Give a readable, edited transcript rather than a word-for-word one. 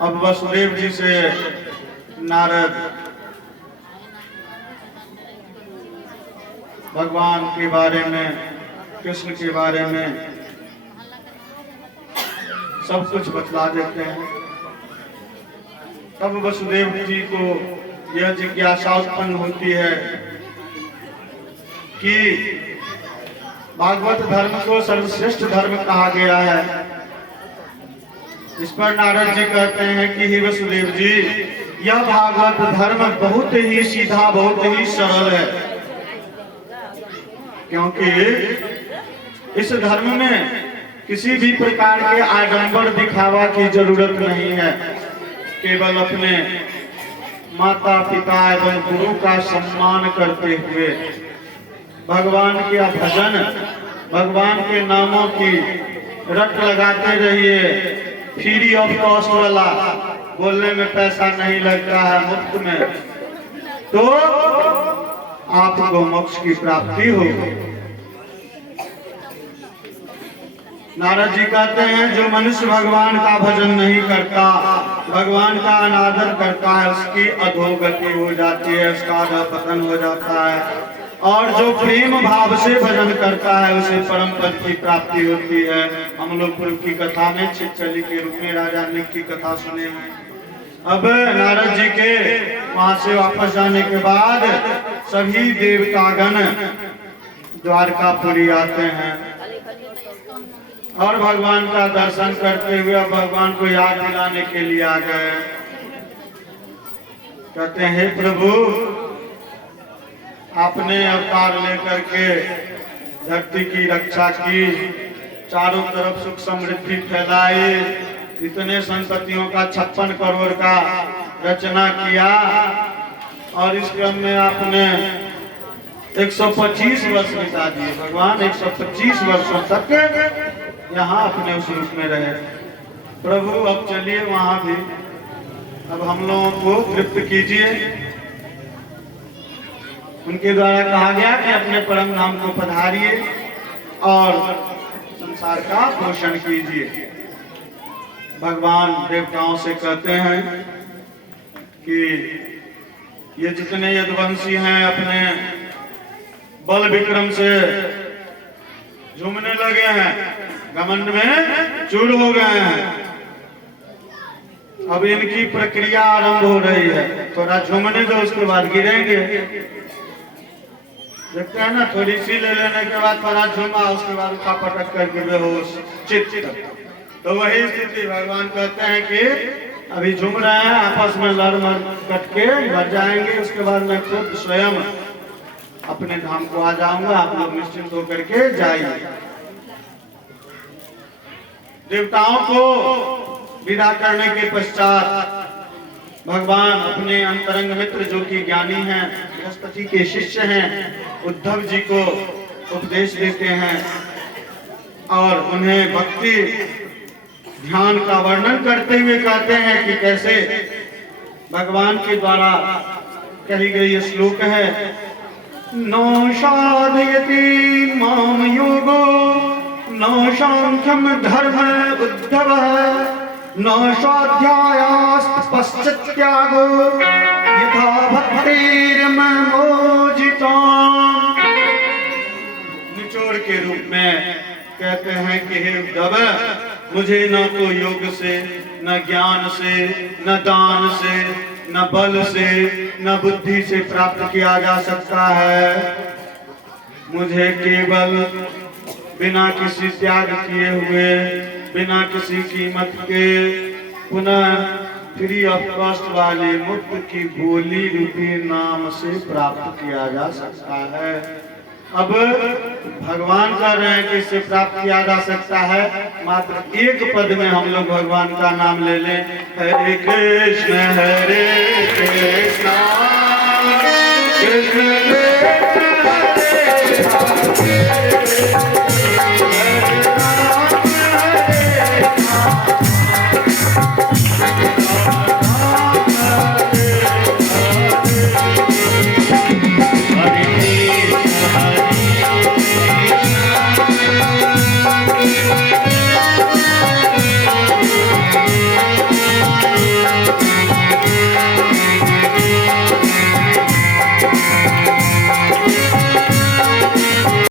अब वसुदेव जी से नारद भगवान के बारे में, कृष्ण के बारे में सब कुछ बतला देते हैं। तब वसुदेव जी को यह जिज्ञासा उत्पन्न होती है कि भागवत धर्म को सर्वश्रेष्ठ धर्म कहा गया है। इस पर नारद जी कहते हैं कि हे वसुदेव जी, यह भागवत धर्म बहुत ही सीधा, बहुत ही सरल है, क्योंकि इस धर्म में किसी भी प्रकार के आडंबर दिखावा की जरूरत नहीं है। केवल अपने माता पिता एवं गुरु का सम्मान करते हुए भगवान के भजन, भगवान के नामों की रट लगाते रहिए। फ्री ऑफ कॉस्ट वाला, बोलने में पैसा नहीं लगता है, मुफ्त में, तो आपको मोक्ष की प्राप्ति होगी। नारद जी कहते हैं जो मनुष्य भगवान का भजन नहीं करता, भगवान का अनादर करता है, उसकी अधोगति हो जाती है, उसका अधःपतन हो जाता है। और जो प्रेम भाव से भजन करता है उसे परम पद की प्राप्ति होती है। हम लोग पूर्व की कथा में छिछली के रूप में राजा निक की कथा सुने हैं। अब नारद जी के वहां से वापस जाने के बाद सभी देवतागण द्वारकापुरी आते हैं और भगवान का दर्शन करते हुए भगवान को याद दिलाने के लिए आ गए। कहते हैं, हे प्रभु, आपने अवतार लेकर के धरती की रक्षा की, चारों तरफ सुख समृद्धि फैलाई, इतने संपत्तियों का 56 करोड़ का रचना किया और इस क्रम में आपने 125 वर्ष बिता दिए। भगवान 125 वर्षों तक यहाँ अपने उस रूप में रहे। प्रभु अब चलिए वहां भी, अब हम लोगों को तृप्त कीजिए। उनके द्वारा कहा गया कि अपने परम धाम को पधारिए और संसार का पोषण कीजिए। भगवान देवताओं से कहते हैं कि ये जितने यदुवंशी हैं अपने बल विक्रम से झूमने लगे हैं, घमंड में चूर हो गए हैं। अब इनकी प्रक्रिया आरंभ हो रही है, थोड़ा झूमने दो, उसके बाद गिरेंगे। देखते हैं ना, थोड़ी सी ले लेने के बाद थोड़ा झूमा, उसके बाद उठा पटक करके बेहोश चित। तो वही स्थिति भगवान कहते हैं कि अभी झूम रहे हैं, आपस में लड़ मर कट के मर जाएंगे, उसके बाद मैं खुद स्वयं अपने धाम को आ जाऊंगा, आप लोग निश्चिंत होकर के जाइए। देवताओं को विदा करने के पश्चात भगवान अपने अंतरंग मित्र जो कि ज्ञानी हैं, बृहस्पति के शिष्य हैं, उद्धव जी को उपदेश देते हैं और उन्हें भक्ति ध्यान का वर्णन करते हुए कहते हैं कि कैसे भगवान के द्वारा कही गई ये श्लोक है, नौ साधयति माम योगो नौ सांख्यम धर्म उद्धव न स्वाध्यायास्त पश्चात्यागो यथा भक्तिर्मोजिता। निचोड़ के रूप में कहते हैं कि हे उद्धव, मुझे न तो योग से, न ज्ञान से, न दान से, न बल से, न बुद्धि से प्राप्त किया जा सकता है। मुझे केवल बिना किसी त्याग किए हुए, बिना किसी कीमत के, पुनः फ्री ऑफ कॉस्ट वाले मुक्त की बोली रूपी नाम से प्राप्त किया जा सकता है। अब भगवान कह रहे हैं कि इससे प्राप्त किया जा सकता है, मात्र एक पद में हम लोग भगवान का नाम ले लें, हरे कृष्ण कृष्ण कृष्ण कृष्ण हरे हरे